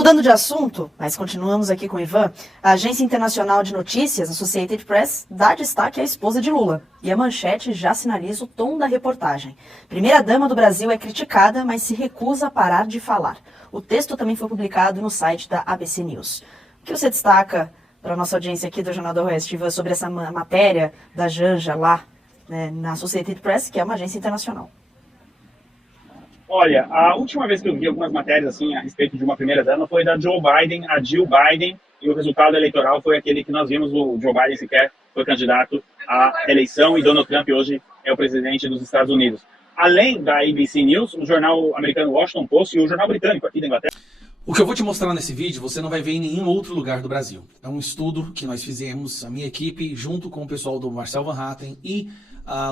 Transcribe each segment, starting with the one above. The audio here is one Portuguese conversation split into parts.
mudando de assunto, mas continuamos aqui com o Ivan, a Agência Internacional de Notícias, Associated Press, dá destaque à esposa de Lula. E a manchete já sinaliza o tom da reportagem. Primeira-dama do Brasil é criticada, mas se recusa a parar de falar. O texto também foi publicado no site da ABC News. O que você destaca para a nossa audiência aqui do Jornal do Oeste, Ivan, sobre essa matéria da Janja lá, né, na Associated Press, que é uma agência internacional? Olha, a última vez que eu vi algumas matérias assim a respeito de uma primeira-dama foi da Joe Biden, a Jill Biden, e o resultado eleitoral foi aquele que nós vimos. O Joe Biden sequer foi candidato à eleição e Donald Trump hoje é o presidente dos Estados Unidos. Além da ABC News, o jornal americano Washington Post e o jornal britânico aqui da Inglaterra. O que eu vou te mostrar nesse vídeo, você não vai ver em nenhum outro lugar do Brasil. É um estudo que nós fizemos, a minha equipe, junto com o pessoal do Marcel Van Hatten e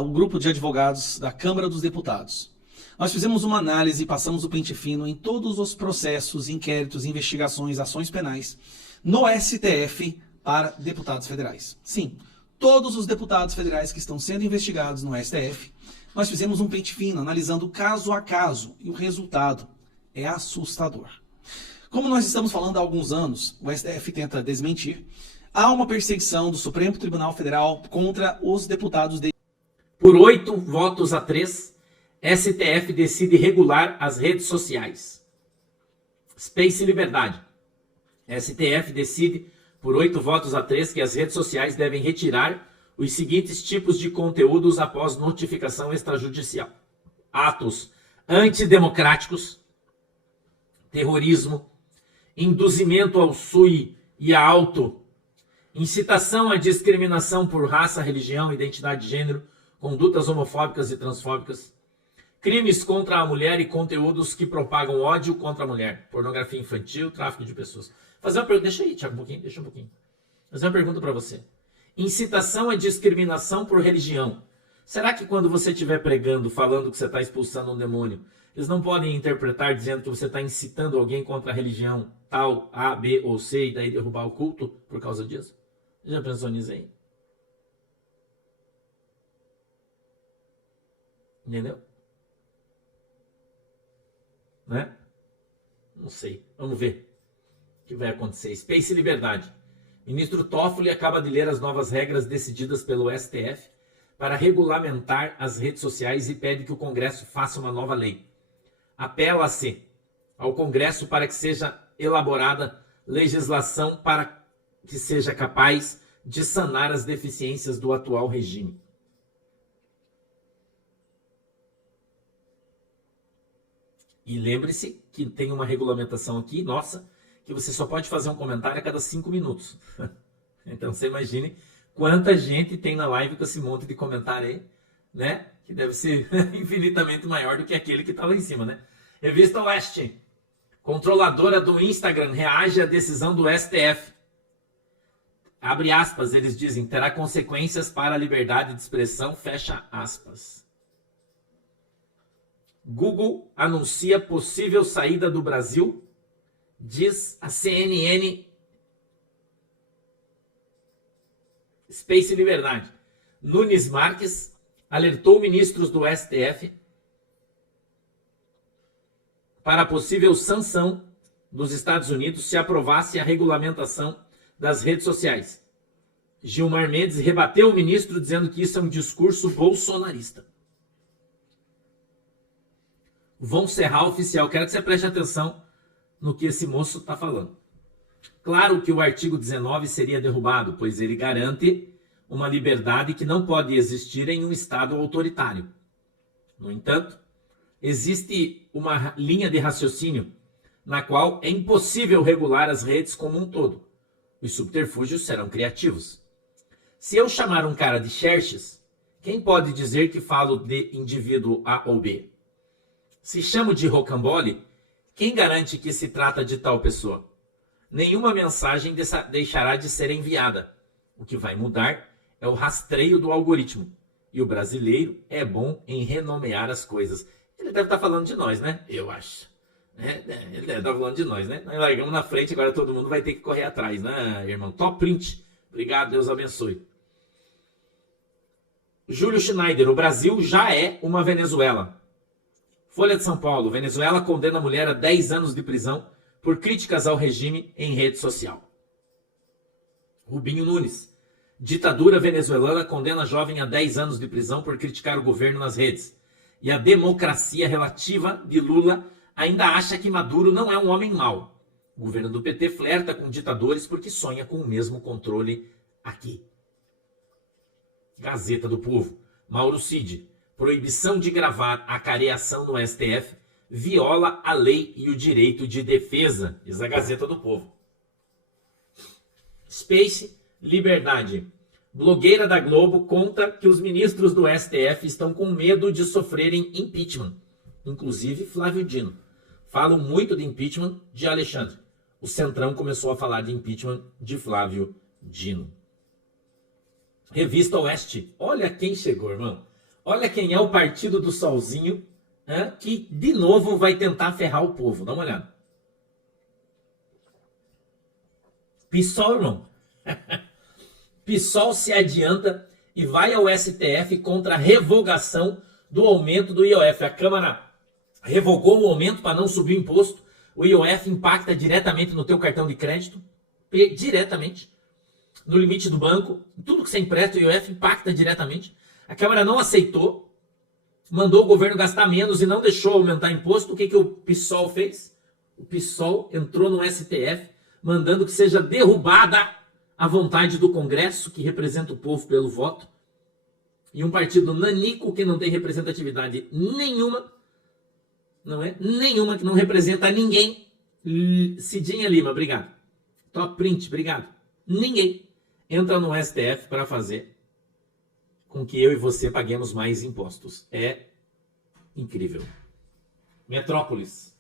o grupo de advogados da Câmara dos Deputados. Nós fizemos uma análise e passamos o pente fino em todos os processos, inquéritos, investigações, ações penais no STF para deputados federais. Sim, todos os deputados federais que estão sendo investigados no STF, nós fizemos um pente fino, analisando caso a caso, e o resultado é assustador. Como nós estamos falando há alguns anos, o STF tenta desmentir, há uma perseguição do Supremo Tribunal Federal contra os deputados de... Por 8 votos a 3, STF decide regular as redes sociais. Space Liberdade. STF decide por 8 votos a 3 que as redes sociais devem retirar os seguintes tipos de conteúdos após notificação extrajudicial: atos antidemocráticos, terrorismo, induzimento ao sui e a auto, incitação à discriminação por raça, religião, identidade de gênero, condutas homofóbicas e transfóbicas, crimes contra a mulher e conteúdos que propagam ódio contra a mulher, pornografia infantil, tráfico de pessoas. Fazer uma pergunta, deixa aí, Thiago, deixa um pouquinho. Fazer uma pergunta para você. Incitação à discriminação por religião. Será que quando você estiver pregando, falando que você está expulsando um demônio, eles não podem interpretar dizendo que você está incitando alguém contra a religião tal, A, B ou C, e daí derrubar o culto por causa disso? Já pensou nisso aí? Entendeu? Né? Não sei. Vamos ver o que vai acontecer. Space Liberdade. Ministro Toffoli acaba de ler as novas regras decididas pelo STF para regulamentar as redes sociais e pede que o Congresso faça uma nova lei. Apela-se ao Congresso para que seja elaborada legislação para que seja capaz de sanar as deficiências do atual regime. E lembre-se que tem uma regulamentação aqui, nossa, que você só pode fazer um comentário a cada 5 minutos. Então você imagine quanta gente tem na live com esse monte de comentário aí, né? Que deve ser infinitamente maior do que aquele que está lá em cima, né? Revista Oeste. Controladora do Instagram reage à decisão do STF. Abre aspas, eles dizem, terá consequências para a liberdade de expressão, fecha aspas. Google anuncia possível saída do Brasil, diz a CNN. Space Liberdade. Nunes Marques alertou ministros do STF para a possível sanção dos Estados Unidos se aprovasse a regulamentação das redes sociais. Gilmar Mendes rebateu o ministro dizendo que isso é um discurso bolsonarista. Von Serral oficial, quero que você preste atenção no que esse moço está falando. Claro que o artigo 19 seria derrubado, pois ele garante uma liberdade que não pode existir em um Estado autoritário. No entanto, existe uma linha de raciocínio na qual é impossível regular as redes como um todo. Os subterfúgios serão criativos. Se eu chamar um cara de Xerxes, quem pode dizer que falo de indivíduo A ou B? Se chamo de rocambole, quem garante que se trata de tal pessoa? Nenhuma mensagem deixará de ser enviada. O que vai mudar é o rastreio do algoritmo. E o brasileiro é bom em renomear as coisas. Ele deve estar falando de nós, né? Eu acho. Ele deve estar falando de nós, né? Nós largamos na frente, agora todo mundo vai ter que correr atrás, né, irmão? Top print. Obrigado, Deus abençoe. Júlio Schneider, o Brasil já é uma Venezuela. Folha de São Paulo, Venezuela condena a mulher a 10 anos de prisão por críticas ao regime em rede social. Rubinho Nunes. Ditadura venezuelana condena jovem a 10 anos de prisão por criticar o governo nas redes. E a democracia relativa de Lula ainda acha que Maduro não é um homem mau. O governo do PT flerta com ditadores porque sonha com o mesmo controle aqui. Gazeta do Povo. Mauro Cid. Proibição de gravar a careação no STF viola a lei e o direito de defesa. Diz a Gazeta do Povo. Space Liberdade. Blogueira da Globo conta que os ministros do STF estão com medo de sofrerem impeachment. Inclusive Flávio Dino. Falam muito de impeachment de Alexandre. O Centrão começou a falar de impeachment de Flávio Dino. Revista Oeste. Olha quem chegou, irmão. Olha quem é o partido do Solzinho, que de novo vai tentar ferrar o povo. Dá uma olhada. PSOL, irmão. PSOL se adianta e vai ao STF contra a revogação do aumento do IOF. A Câmara revogou o aumento para não subir o imposto. O IOF impacta diretamente no teu cartão de crédito. Diretamente. No limite do banco. Tudo que você empresta, o IOF impacta diretamente. A Câmara não aceitou. Mandou o governo gastar menos e não deixou aumentar imposto. O que o PSOL fez? O PSOL entrou no STF mandando que seja derrubada a vontade do Congresso, que representa o povo pelo voto. E um partido nanico que não tem representatividade nenhuma, não é? Nenhuma, que não representa ninguém. Cidinha Lima, obrigado. Top print, obrigado. Ninguém entra no STF para fazer com que eu e você paguemos mais impostos. É incrível. Metrópolis.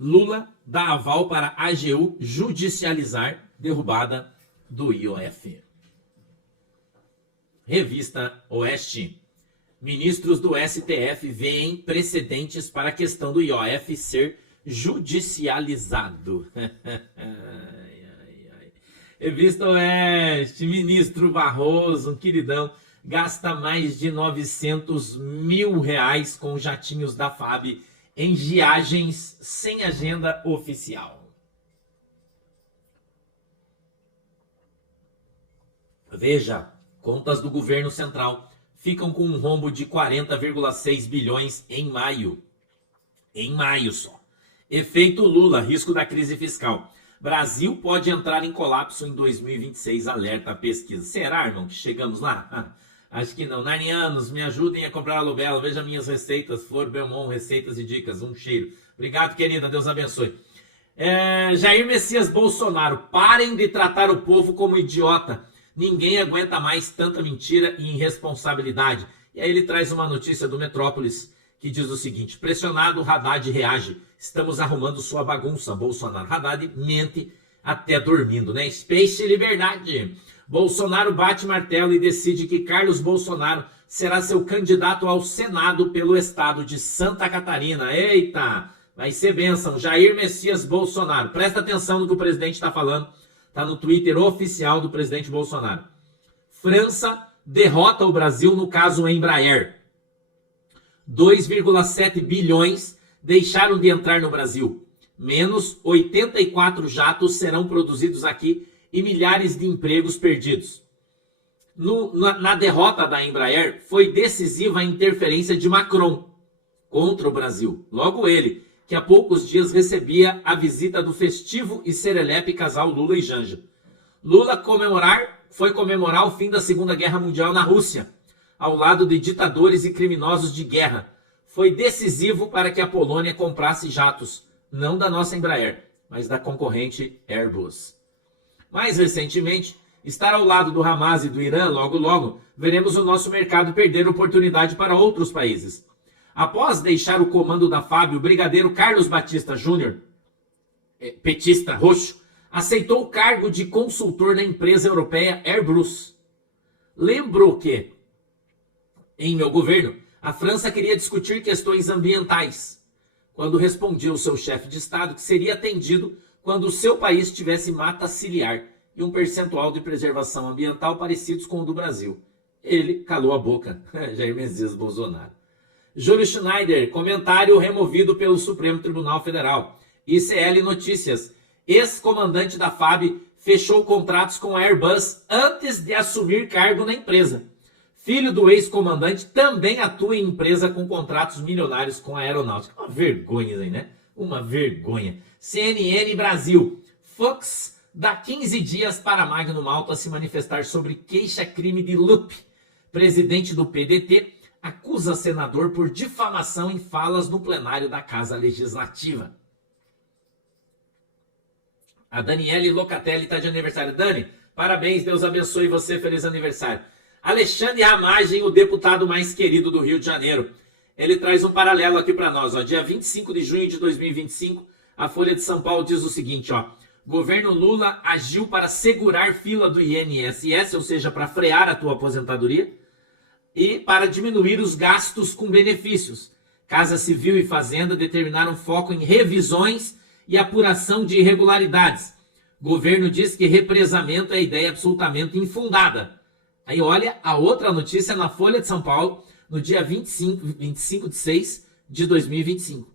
Lula dá aval para a AGU judicializar derrubada do IOF. Revista Oeste. Ministros do STF veem precedentes para a questão do IOF ser judicializado. Revista Oeste. Ministro Barroso, um queridão, gasta mais de 900 mil reais com jatinhos da FAB em viagens sem agenda oficial. Veja, contas do governo central ficam com um rombo de 40,6 bilhões em maio. Em maio só. Efeito Lula, risco da crise fiscal. Brasil pode entrar em colapso em 2026, alerta a pesquisa. Será, irmão, que chegamos lá? Acho que não. Narnianos, me ajudem a comprar a Lubela. Veja minhas receitas. Flor Belmont, receitas e dicas. Um cheiro. Obrigado, querida. Deus abençoe. Jair Messias Bolsonaro. Parem de tratar o povo como idiota. Ninguém aguenta mais tanta mentira e irresponsabilidade. E aí ele traz uma notícia do Metrópolis que diz o seguinte. Pressionado, Haddad reage. Estamos arrumando sua bagunça, Bolsonaro. Haddad mente até dormindo, né? Space Liberdade. Bolsonaro bate martelo e decide que Carlos Bolsonaro será seu candidato ao Senado pelo estado de Santa Catarina. Eita, vai ser bênção. Jair Messias Bolsonaro. Presta atenção no que o presidente está falando. Está no Twitter oficial do presidente Bolsonaro. França derrota o Brasil no caso Embraer. 2,7 bilhões deixaram de entrar no Brasil. Menos 84 jatos serão produzidos aqui e milhares de empregos perdidos. Na derrota da Embraer, foi decisiva a interferência de Macron contra o Brasil. Logo ele, que há poucos dias recebia a visita do festivo e serelepe casal Lula e Janja. Lula foi comemorar o fim da Segunda Guerra Mundial na Rússia, ao lado de ditadores e criminosos de guerra. Foi decisivo para que a Polônia comprasse jatos, não da nossa Embraer, mas da concorrente Airbus. Mais recentemente, estar ao lado do Hamas e do Irã, logo, veremos o nosso mercado perder oportunidade para outros países. Após deixar o comando da FAB, o brigadeiro Carlos Batista Júnior, petista roxo, aceitou o cargo de consultor na empresa europeia Airbus. Lembrou que, em meu governo, a França queria discutir questões ambientais, quando respondia o seu chefe de Estado que seria atendido quando o seu país tivesse mata ciliar e um percentual de preservação ambiental parecidos com o do Brasil. Ele calou a boca, Jair Messias Bolsonaro. Júlio Schneider, comentário removido pelo Supremo Tribunal Federal. ICL Notícias, ex-comandante da FAB fechou contratos com a Airbus antes de assumir cargo na empresa. Filho do ex-comandante também atua em empresa com contratos milionários com a aeronáutica. Uma vergonha aí, né? Uma vergonha. CNN Brasil, Fox dá 15 dias para Magno Malta se manifestar sobre queixa-crime de Lupe. Presidente do PDT acusa senador por difamação em falas no plenário da Casa Legislativa. A Daniele Locatelli está de aniversário. Dani, parabéns, Deus abençoe você, feliz aniversário. Alexandre Ramagem, o deputado mais querido do Rio de Janeiro. Ele traz um paralelo aqui para nós. Ó. Dia 25 de junho de 2025, a Folha de São Paulo diz o seguinte, ó. Governo Lula agiu para segurar fila do INSS, ou seja, para frear a tua aposentadoria, e para diminuir os gastos com benefícios. Casa Civil e Fazenda determinaram foco em revisões e apuração de irregularidades. Governo diz que represamento é ideia absolutamente infundada. Aí olha a outra notícia na Folha de São Paulo, no dia 25 de 6 de 2025.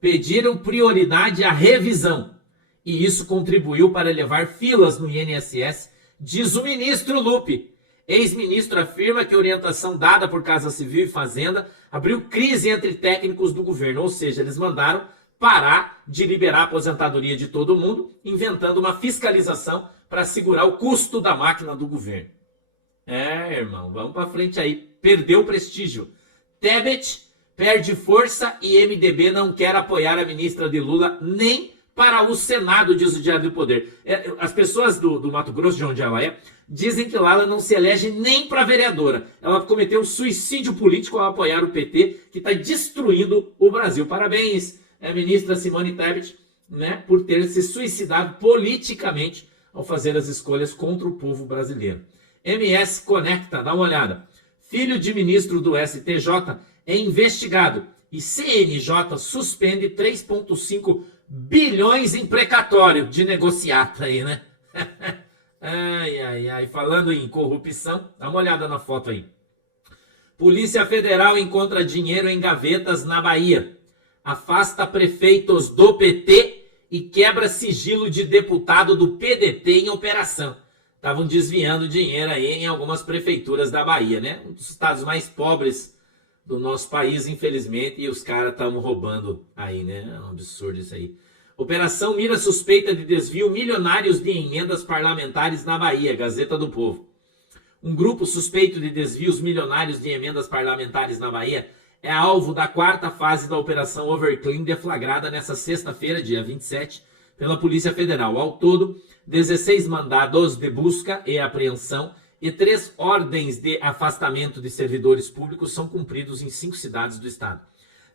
Pediram prioridade à revisão. E isso contribuiu para elevar filas no INSS, diz o ministro Lupe. Ex-ministro afirma que a orientação dada por Casa Civil e Fazenda abriu crise entre técnicos do governo. Ou seja, eles mandaram parar de liberar a aposentadoria de todo mundo, inventando uma fiscalização para segurar o custo da máquina do governo. É, irmão, vamos para frente aí. Perdeu prestígio. Tebet perde força e MDB não quer apoiar a ministra de Lula nem para o Senado, diz o Diário do Poder. As pessoas do Mato Grosso, de onde ela é, dizem que lá ela não se elege nem para vereadora. Ela cometeu suicídio político ao apoiar o PT, que está destruindo o Brasil. Parabéns, ministra Simone Tebet, né, por ter se suicidado politicamente ao fazer as escolhas contra o povo brasileiro. MS Conecta, dá uma olhada. Filho de ministro do STJ é investigado e CNJ suspende 3,5 bilhões em precatório de negociata aí, né? Ai. Falando em corrupção, dá uma olhada na foto aí. Polícia Federal encontra dinheiro em gavetas na Bahia. Afasta prefeitos do PT e quebra sigilo de deputado do PDT em operação. Estavam desviando dinheiro aí em algumas prefeituras da Bahia, né? Um dos estados mais pobres do nosso país, infelizmente, e os caras estavam roubando aí, né? É um absurdo isso aí. Operação mira suspeita de desvio milionários de emendas parlamentares na Bahia, Gazeta do Povo. Um grupo suspeito de desvios milionários de emendas parlamentares na Bahia é alvo da quarta fase da Operação Overclean, deflagrada nesta sexta-feira, dia 27, pela Polícia Federal. Ao todo, 16 mandados de busca e apreensão e 3 ordens de afastamento de servidores públicos são cumpridos em 5 cidades do estado.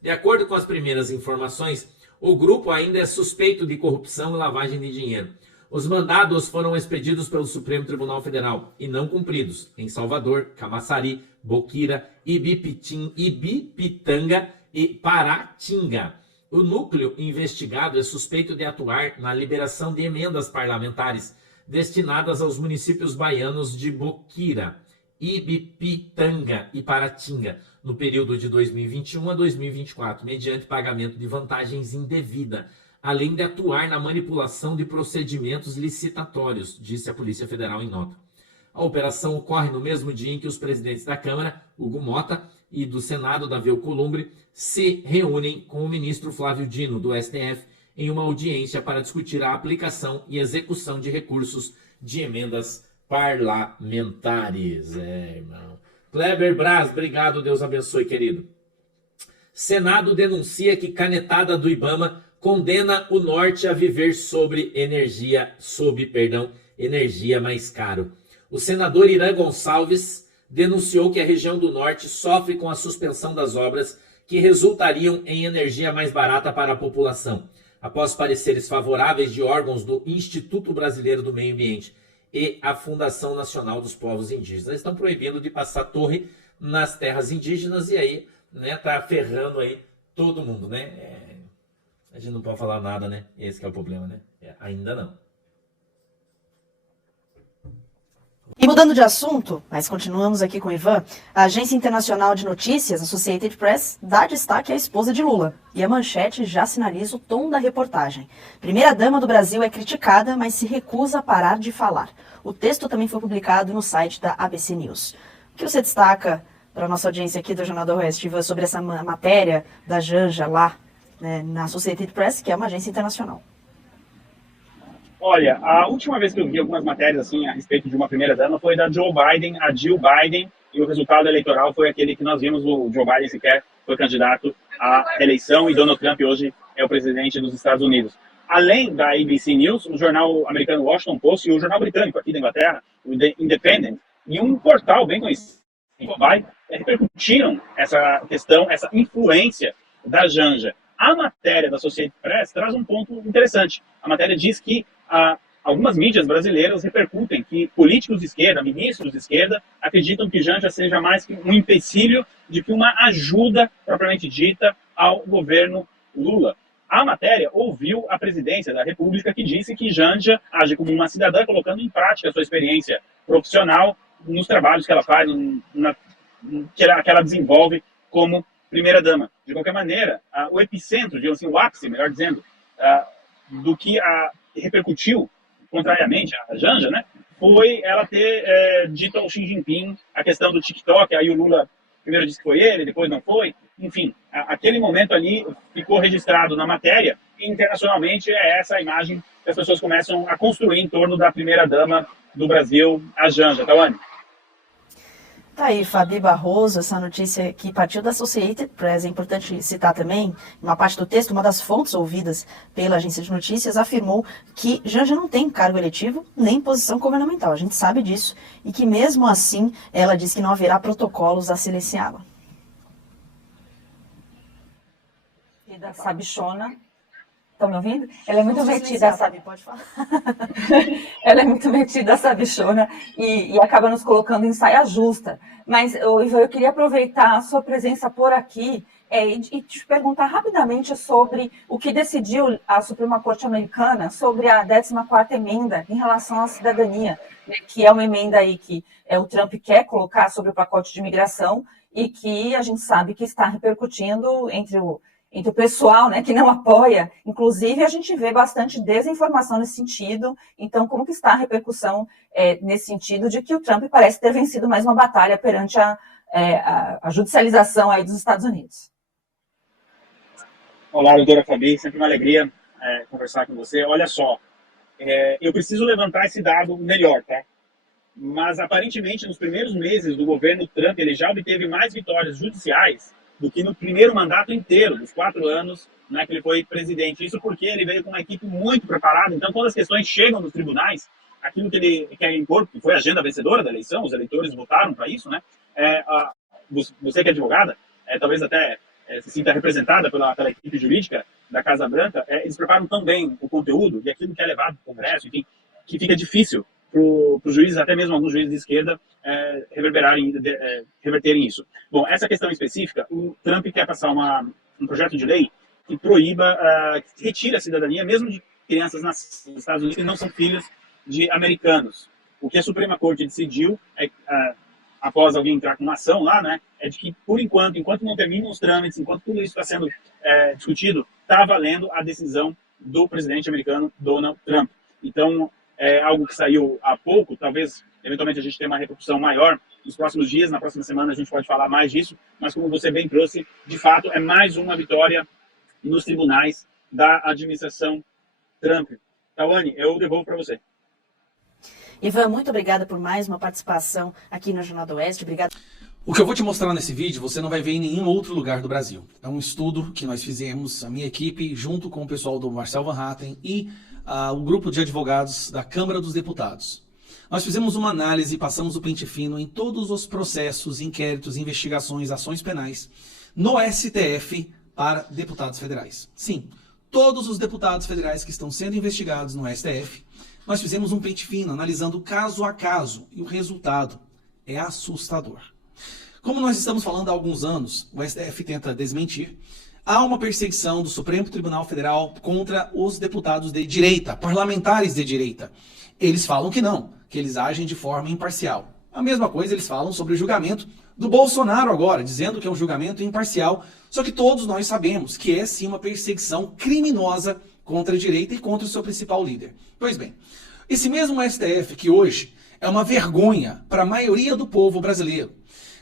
De acordo com as primeiras informações, o grupo ainda é suspeito de corrupção e lavagem de dinheiro. Os mandados foram expedidos pelo Supremo Tribunal Federal e não cumpridos em Salvador, Camaçari, Boquira, Ibipitanga e Paratinga. O núcleo investigado é suspeito de atuar na liberação de emendas parlamentares destinadas aos municípios baianos de Boquira, Ibipitanga e Paratinga, no período de 2021 a 2024, mediante pagamento de vantagens indevidas, além de atuar na manipulação de procedimentos licitatórios, disse a Polícia Federal em nota. A operação ocorre no mesmo dia em que os presidentes da Câmara, Hugo Mota, e do Senado, Davi Alcolumbre, se reúnem com o ministro Flávio Dino, do STF, em uma audiência para discutir a aplicação e execução de recursos de emendas parlamentares. Irmão. Kleber Braz, obrigado, Deus abençoe, querido. Senado denuncia que canetada do Ibama condena o Norte a viver energia mais caro. O senador Irã Gonçalves denunciou que a região do Norte sofre com a suspensão das obras que resultariam em energia mais barata para a população, após pareceres favoráveis de órgãos do Instituto Brasileiro do Meio Ambiente e a Fundação Nacional dos Povos Indígenas. Eles estão proibindo de passar torre nas terras indígenas e aí, né, tá ferrando aí todo mundo, né? A gente não pode falar nada, né? Esse que é o problema, né? Ainda não. E mudando de assunto, mas continuamos aqui com o Ivan, a Agência Internacional de Notícias, Associated Press, dá destaque à esposa de Lula. E a manchete já sinaliza o tom da reportagem. Primeira-dama do Brasil é criticada, mas se recusa a parar de falar. O texto também foi publicado no site da ABC News. O que você destaca para a nossa audiência aqui do Jornal do Oeste, Ivan, sobre essa matéria da Janja lá, né, na Associated Press, que é uma agência internacional? Olha, a última vez que eu vi algumas matérias assim a respeito de uma primeira-dama foi da Joe Biden, a Jill Biden, e o resultado eleitoral foi aquele que nós vimos. O Joe Biden sequer foi candidato à eleição e Donald Trump hoje é o presidente dos Estados Unidos. Além da ABC News, o jornal americano Washington Post e o jornal britânico aqui da Inglaterra, o The Independent, e um portal bem conhecido, repercutiram essa questão, essa influência da Janja. A matéria da Associated Press traz um ponto interessante. A matéria diz que algumas mídias brasileiras repercutem que políticos de esquerda, ministros de esquerda, acreditam que Janja seja mais que um empecilho de que uma ajuda propriamente dita ao governo Lula. A matéria ouviu a presidência da República, que disse que Janja age como uma cidadã, colocando em prática a sua experiência profissional nos trabalhos que ela faz, que ela desenvolve como primeira-dama. De qualquer maneira, o epicentro, digamos assim, o ápice, melhor dizendo, do que repercutiu contrariamente a Janja, né, foi ela ter dito ao Xi Jinping a questão do TikTok. Aí o Lula primeiro disse que foi ele, depois não foi. Enfim, aquele momento ali ficou registrado na matéria, e internacionalmente é essa a imagem que as pessoas começam a construir em torno da primeira-dama do Brasil, a Janja. Tawane? Tá aí, Fabi Barroso, essa notícia que partiu da Associated Press. É importante citar também, uma parte do texto, uma das fontes ouvidas pela agência de notícias afirmou que Janja não tem cargo eletivo nem posição governamental. A gente sabe disso. E que mesmo assim, ela diz que não haverá protocolos a silenciá-la. E da Sabichona. Estão me ouvindo? Ela é muito metida, sabe? Pode falar. Ela é muito metida, essa bichona, e acaba nos colocando em saia justa. Mas, Ivan, eu queria aproveitar a sua presença por aqui e te perguntar rapidamente sobre o que decidiu a Suprema Corte Americana sobre a 14ª emenda em relação à cidadania, né, que é uma emenda aí que o Trump quer colocar sobre o pacote de imigração e que a gente sabe que está repercutindo entre o pessoal, né, que não apoia. Inclusive, a gente vê bastante desinformação nesse sentido. Então, como que está a repercussão nesse sentido de que o Trump parece ter vencido mais uma batalha perante a judicialização aí dos Estados Unidos? Olá, doutora Fabi, sempre uma alegria conversar com você. Olha só, eu preciso levantar esse dado melhor, tá? Mas, aparentemente, nos primeiros meses do governo Trump, ele já obteve mais vitórias judiciais do que no primeiro mandato inteiro, dos 4 anos, né, que ele foi presidente. Isso porque ele veio com uma equipe muito preparada. Então, quando as questões chegam nos tribunais, aquilo que ele quer impor, que foi a agenda vencedora da eleição, os eleitores votaram para isso, né? Você que é advogada, talvez até se sinta representada pela equipe jurídica da Casa Branca, eles preparam tão bem o conteúdo e aquilo que é levado para o Congresso, enfim, que fica difícil para os juízes, até mesmo alguns juízes de esquerda, reverterem isso. Bom, essa questão específica, o Trump quer passar um projeto de lei que proíba, que retire a cidadania, mesmo de crianças nascidas nos Estados Unidos que não são filhos de americanos. O que a Suprema Corte decidiu, após alguém entrar com uma ação lá, né, é de que, por enquanto não terminam os trâmites, enquanto tudo isso está sendo discutido, está valendo a decisão do presidente americano Donald Trump. Então, é algo que saiu há pouco, talvez, eventualmente, a gente tenha uma repercussão maior nos próximos dias, na próxima semana a gente pode falar mais disso, mas como você bem trouxe, de fato, é mais uma vitória nos tribunais da administração Trump. Tawane, eu devolvo para você. Ivan, muito obrigada por mais uma participação aqui no Jornal do Oeste. Obrigada. O que eu vou te mostrar nesse vídeo, você não vai ver em nenhum outro lugar do Brasil. É um estudo que nós fizemos, a minha equipe, junto com o pessoal do Marcel Van Hatten e o grupo de advogados da Câmara dos Deputados. Nós fizemos uma análise e passamos o pente fino em todos os processos, inquéritos, investigações, ações penais no STF para deputados federais. Sim, todos os deputados federais que estão sendo investigados no STF, nós fizemos um pente fino, analisando caso a caso, e o resultado é assustador. Como nós estamos falando há alguns anos, o STF tenta desmentir, há uma perseguição do Supremo Tribunal Federal contra os deputados de direita, parlamentares de direita. Eles falam que não, que eles agem de forma imparcial. A mesma coisa eles falam sobre o julgamento do Bolsonaro agora, dizendo que é um julgamento imparcial, só que todos nós sabemos que é sim uma perseguição criminosa contra a direita e contra o seu principal líder. Pois bem, esse mesmo STF que hoje é uma vergonha para a maioria do povo brasileiro,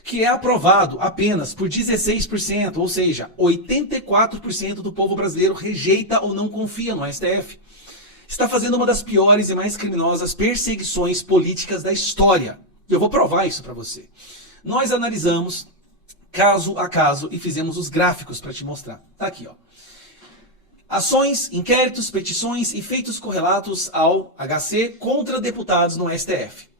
que é aprovado apenas por 16%, ou seja, 84% do povo brasileiro rejeita ou não confia no STF, está fazendo uma das piores e mais criminosas perseguições políticas da história. Eu vou provar isso para você. Nós analisamos caso a caso e fizemos os gráficos para te mostrar. Tá aqui, ó. Ações, inquéritos, petições e feitos correlatos ao HC contra deputados no STF.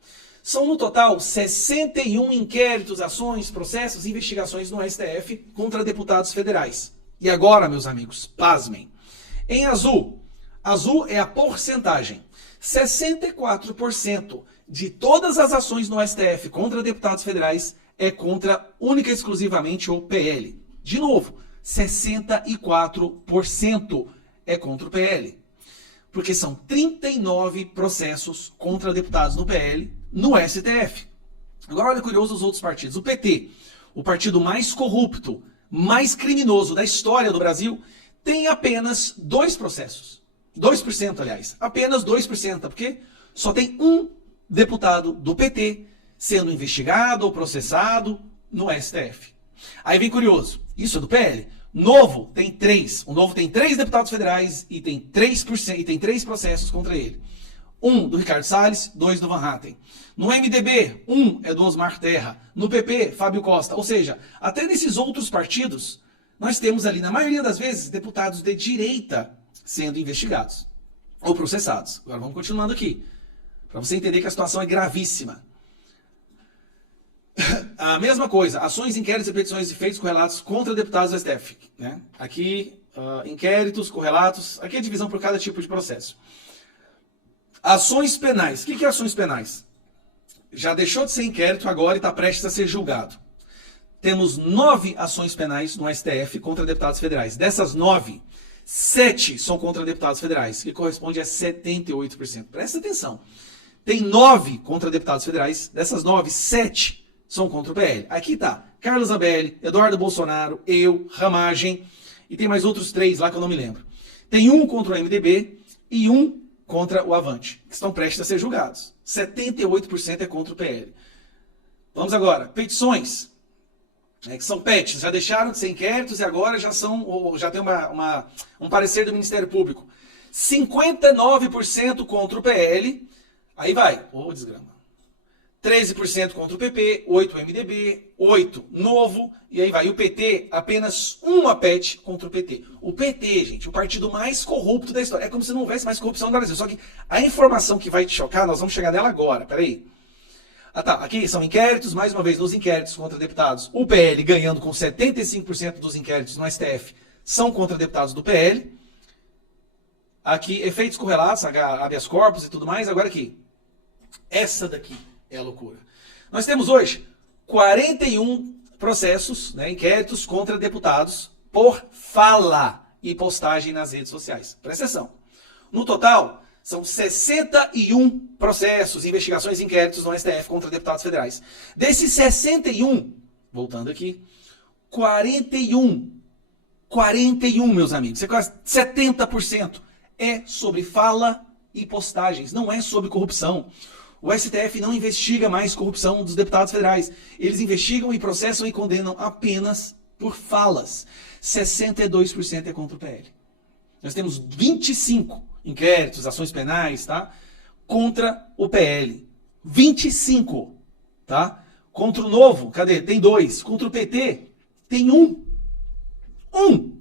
São no total 61 inquéritos, ações, processos e investigações no STF contra deputados federais. E agora, meus amigos, pasmem. Em azul é a porcentagem. 64% de todas as ações no STF contra deputados federais é contra única e exclusivamente o PL. De novo, 64% é contra o PL. Porque são 39 processos contra deputados no PL no STF. Agora olha curioso os outros partidos. O PT, o partido mais corrupto, mais criminoso da história do Brasil, tem apenas 2 processos. 2%, aliás. Apenas 2%, porque só tem um deputado do PT sendo investigado ou processado no STF. Aí vem curioso. Isso é do PL. Novo tem 3. O Novo tem 3 deputados federais e tem 3 processos contra ele. 1 do Ricardo Salles, 2 do Van Hatten. No MDB, 1 é do Osmar Terra. No PP, Fábio Costa. Ou seja, até nesses outros partidos, nós temos ali, na maioria das vezes, deputados de direita sendo investigados ou processados. Agora vamos continuando aqui, para você entender que a situação é gravíssima. A mesma coisa, ações, inquéritos e petições e feitos correlatos contra deputados do STF. Né? Aqui, inquéritos, correlatos, aqui é a divisão por cada tipo de processo. Ações penais. O que é ações penais? Já deixou de ser inquérito agora e está prestes a ser julgado. Temos 9 ações penais no STF contra deputados federais. Dessas 9, 7 são contra deputados federais, que corresponde a 78%. Presta atenção. Tem 9 contra deputados federais. Dessas 9, 7 são contra o PL. Aqui tá Carlos Zambelli, Eduardo Bolsonaro, eu, Ramagem, e tem mais outros 3 lá que eu não me lembro. Tem 1 contra o MDB e 1 contra o Avante, que estão prestes a ser julgados. 78% é contra o PL. Vamos agora, petições, que são PETs, já deixaram de ser inquéritos e agora já tem um parecer do Ministério Público. 59% contra o PL, aí vai, desgrama. 13% contra o PP, 8% MDB, 8% Novo, e aí vai. E o PT, apenas uma PET contra o PT. O PT, gente, o partido mais corrupto da história. É como se não houvesse mais corrupção no Brasil. Só que a informação que vai te chocar, nós vamos chegar nela agora. Peraí. Aqui são inquéritos, mais uma vez, nos inquéritos contra deputados. O PL ganhando com 75% dos inquéritos no STF são contra deputados do PL. Aqui, efeitos correlatos, habeas corpus e tudo mais. Agora aqui. Essa daqui é a loucura. Nós temos hoje 41 processos, inquéritos contra deputados por fala e postagem nas redes sociais. Presta atenção. No total, são 61 processos, investigações e inquéritos no STF contra deputados federais. Desses 61, voltando aqui, 41, meus amigos, isso é quase 70%, é sobre fala e postagens, não é sobre corrupção. O STF não investiga mais corrupção dos deputados federais. Eles investigam e processam e condenam apenas por falas. 62% é contra o PL. Nós temos 25 inquéritos, ações penais, tá? Contra o PL. 25, tá? Contra o Novo, cadê? Tem 2. Contra o PT, tem 1. 1.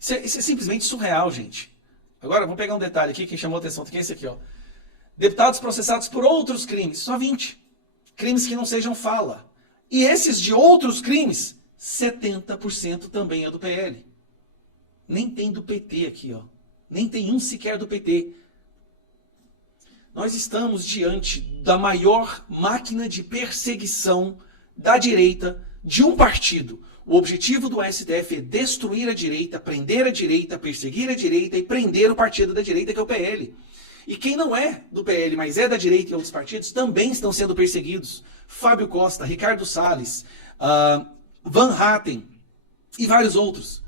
Isso é simplesmente surreal, gente. Agora, vamos pegar um detalhe aqui, que chamou a atenção, que é esse aqui, ó. Deputados processados por outros crimes, só 20. Crimes que não sejam fala. E esses de outros crimes, 70% também é do PL. Nem tem do PT aqui, ó. Nem tem um sequer do PT. Nós estamos diante da maior máquina de perseguição da direita de um partido O objetivo do STF é destruir a direita, prender a direita, perseguir a direita e prender o partido da direita, que é o PL. E quem não é do PL, mas é da direita e outros partidos, também estão sendo perseguidos. Fábio Costa, Ricardo Salles, Van Hatten e vários outros.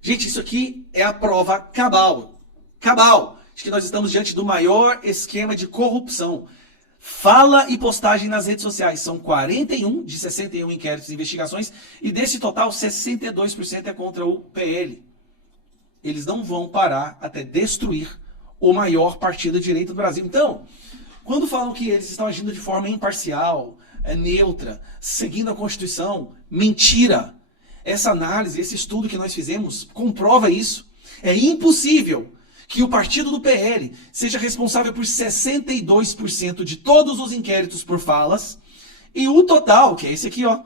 Gente, isso aqui é a prova cabal. Cabal. Acho que nós estamos diante do maior esquema de corrupção. Fala e postagem nas redes sociais. São 41 de 61 inquéritos e investigações. E desse total, 62% é contra o PL. Eles não vão parar até destruir o maior partido de direita do Brasil. Então, quando falam que eles estão agindo de forma imparcial, neutra, seguindo a Constituição, mentira. Essa análise, esse estudo que nós fizemos, comprova isso. É impossível que o partido do PL seja responsável por 62% de todos os inquéritos por falas, e o total, que é esse aqui, ó,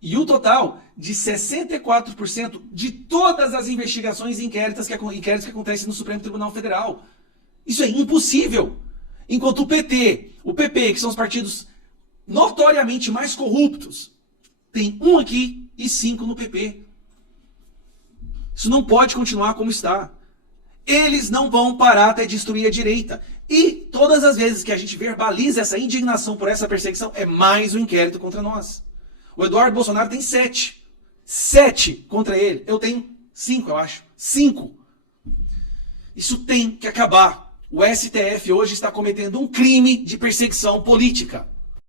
e o total de 64% de todas as investigações e inquéritos que acontecem no Supremo Tribunal Federal. Isso é impossível. Enquanto o PT, o PP, que são os partidos notoriamente mais corruptos, tem 1 aqui e 5 no PP. Isso não pode continuar como está. Eles não vão parar até destruir a direita. E todas as vezes que a gente verbaliza essa indignação por essa perseguição, é mais um inquérito contra nós. O Eduardo Bolsonaro tem 7. 7 contra ele. Eu tenho 5, eu acho. 5. Isso tem que acabar. O STF hoje está cometendo um crime de perseguição política.